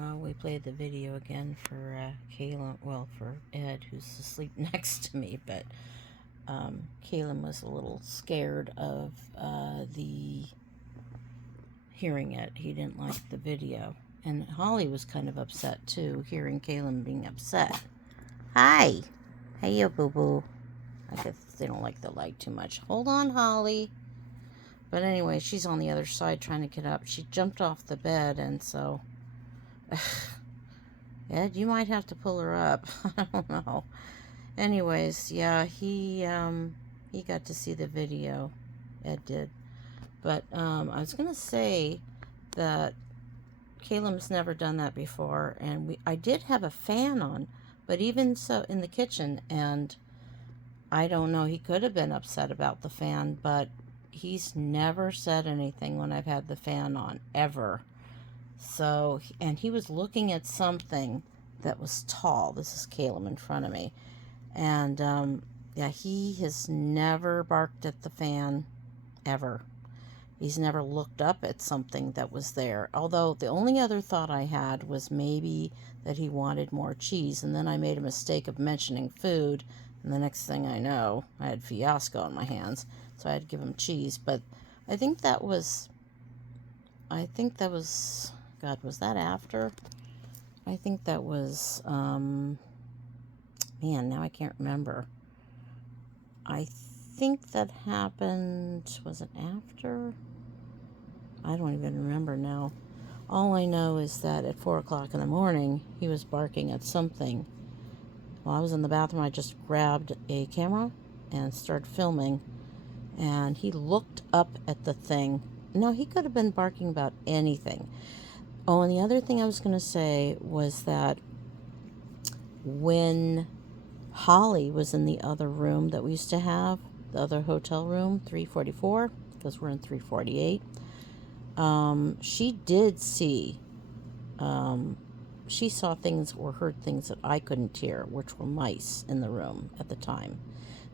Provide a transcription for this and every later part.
Well, we played the video again for Caelum, well, for Ed, who's asleep next to me, but Caelum was a little scared of the hearing it. He didn't like the video. And Holly was kind of upset, too, hearing Caelum being upset. Hi! Hey, you boo-boo. I guess they don't like the light too much. Hold on, Holly. But anyway, she's on the other side trying to get up. She jumped off the bed, and so... Ed, you might have to pull her up. I don't know. Anyways, yeah, he got to see the video. Ed did. But I was gonna say that Caelum's never done that before, and I did have a fan on, but even so in the kitchen, and I don't know, he could have been upset about the fan, but he's never said anything when I've had the fan on, ever. So, and he was looking at something that was tall. This is Caelum in front of me. And, yeah, he has never barked at the fan, ever. He's never looked up at something that was there. Although, the only other thought I had was maybe that he wanted more cheese. And then I made a mistake of mentioning food. And the next thing I know, I had fiasco on my hands. So I had to give him cheese. But I think that was... God, was that after? I think that was, man, now I can't remember. I think that happened, was it after? I don't even remember now. All I know is that at 4 o'clock in the morning, he was barking at something. While I was in the bathroom, I just grabbed a camera and started filming, and he looked up at the thing. Now, he could have been barking about anything. Oh, and the other thing I was going to say was that when Holly was in the other room that we used to have, the other hotel room, 344, because we're in 348, she did see, she saw things or heard things that I couldn't hear, which were mice in the room at the time.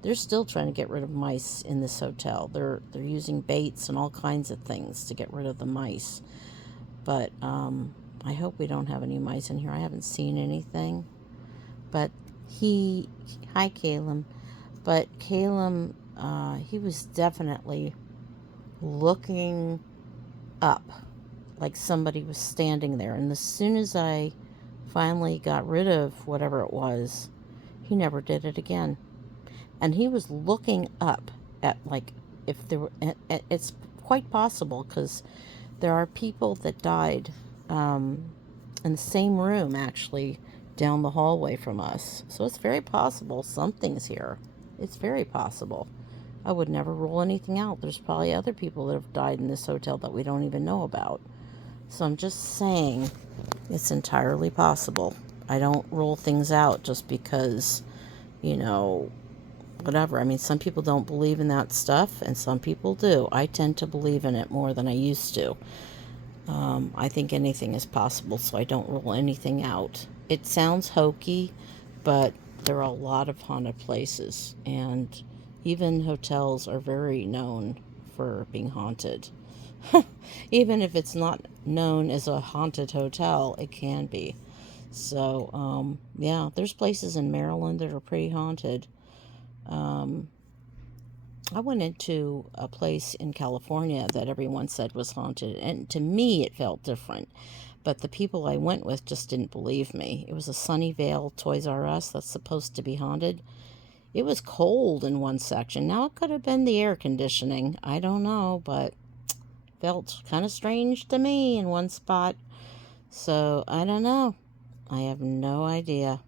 They're still trying to get rid of mice in this hotel. They're using baits and all kinds of things to get rid of the mice. But I hope we don't have any mice in here. I haven't seen anything. But hi, Caelum. But Caelum, he was definitely looking up like somebody was standing there. And as soon as I finally got rid of whatever it was, he never did it again. And he was looking up at, like, if there were, it's quite possible because there are people that died in the same room, actually, down the hallway from us. So it's very possible something's here. It's very possible. I would never rule anything out. There's probably other people that have died in this hotel that we don't even know about. So I'm just saying it's entirely possible. I don't rule things out just because, you know, whatever. I mean, some people don't believe in that stuff, and some people do. I tend to believe in it more than I used to. I think anything is possible, so I don't rule anything out. It sounds hokey, but there are a lot of haunted places, and even hotels are very known for being haunted. Even if it's not known as a haunted hotel, it can be. So, yeah, there's places in Maryland that are pretty haunted. I went into a place in California that everyone said was haunted, and to me it felt different. But the people I went with just didn't believe me. It was a Sunnyvale Toys R Us that's supposed to be haunted. It was cold in one section. Now, it could have been the air conditioning. I don't know, but felt kind of strange to me in one spot. So, I don't know. I have no idea.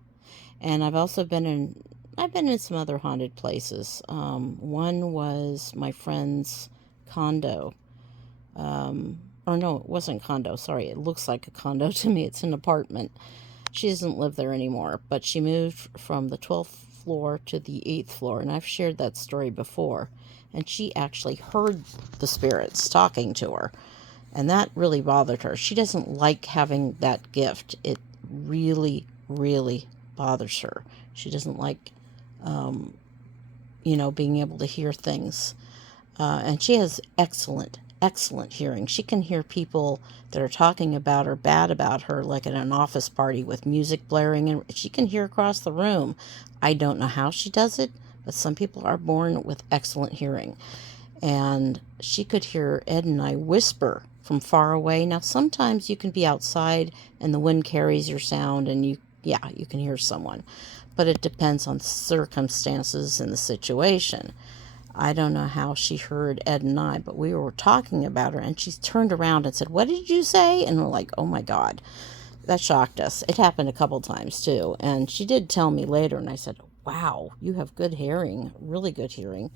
And I've been in some other haunted places. One was my friend's condo. Or no, it wasn't condo. Sorry, it looks like a condo to me. It's an apartment. She doesn't live there anymore, but she moved from the 12th floor to the 8th floor, and I've shared that story before. And she actually heard the spirits talking to her, and that really bothered her. She doesn't like having that gift. It really, really bothers her. She doesn't like being able to hear things. And she has excellent, excellent hearing. She can hear people that are talking about her bad about her, like at an office party with music blaring, and she can hear across the room. I don't know how she does it, but some people are born with excellent hearing. And she could hear Ed and I whisper from far away. Now, sometimes you can be outside and the wind carries your sound and you can hear someone. But it depends on circumstances and the situation. I don't know how she heard Ed and I, but we were talking about her and she turned around and said, "What did you say?" And we're like, "Oh my God." That shocked us. It happened a couple times too. And she did tell me later, and I said, "Wow, you have good hearing, really good hearing."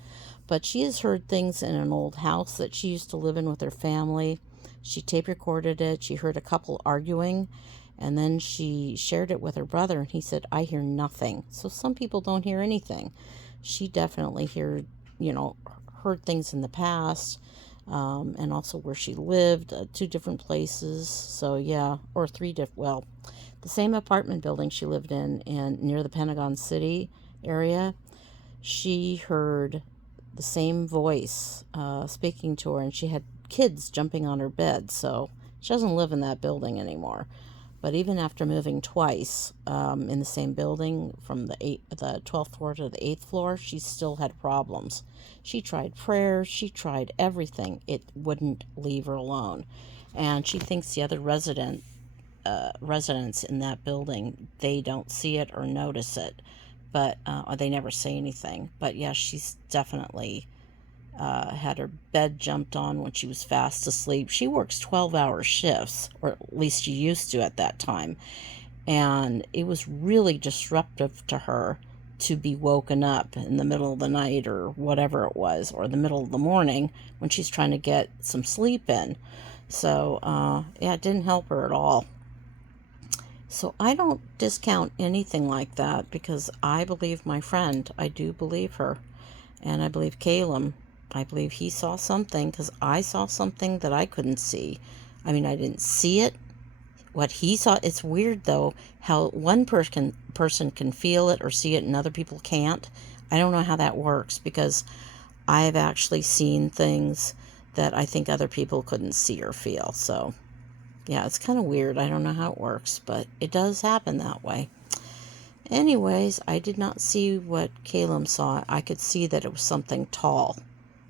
But she has heard things in an old house that she used to live in with her family. She tape recorded it. She heard a couple arguing, and then she shared it with her brother, and he said, "I hear nothing." So some people don't hear anything. She definitely heard things in the past, and also where she lived, two different places. So yeah, or three different. Well, the same apartment building she lived in, and near the Pentagon City area, she heard the same voice speaking to her, and she had kids jumping on her bed. So she doesn't live in that building anymore. But even after moving twice in the same building from the 12th floor to the 8th floor, she still had problems. She tried prayers, she tried everything. It wouldn't leave her alone. And she thinks the other residents in that building, they don't see it or notice it, but or they never say anything. But yeah, she's definitely had her bed jumped on when she was fast asleep. She works 12-hour shifts, or at least she used to at that time. And it was really disruptive to her to be woken up in the middle of the night or whatever it was, or the middle of the morning when she's trying to get some sleep in. So, yeah, it didn't help her at all. So I don't discount anything like that because I believe my friend. I do believe her. And I believe Caelum. I believe he saw something because I saw something that I couldn't see. I mean, I didn't see it. What he saw, it's weird though, how one person can feel it or see it and other people can't. I don't know how that works because I've actually seen things that I think other people couldn't see or feel. So, yeah, it's kind of weird. I don't know how it works, but it does happen that way. Anyways, I did not see what Caelum saw. I could see that it was something tall.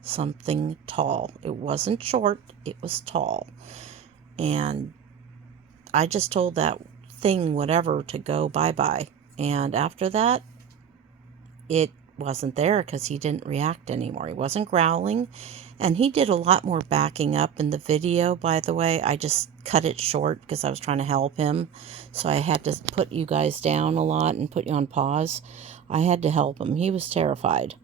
Something tall. It wasn't short, it was tall. And I just told that thing, whatever, to go bye-bye. And after that, it wasn't there because he didn't react anymore. He wasn't growling. And he did a lot more backing up in the video, by the way. I just cut it short because I was trying to help him. So I had to put you guys down a lot and put you on pause. I had to help him. He was terrified.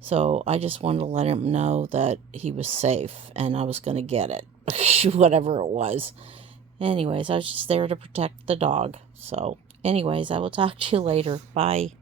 So I just wanted to let him know that he was safe and I was going to get it. Whatever it was. Anyways, I was just there to protect the dog. So anyways, I will talk to you later. Bye.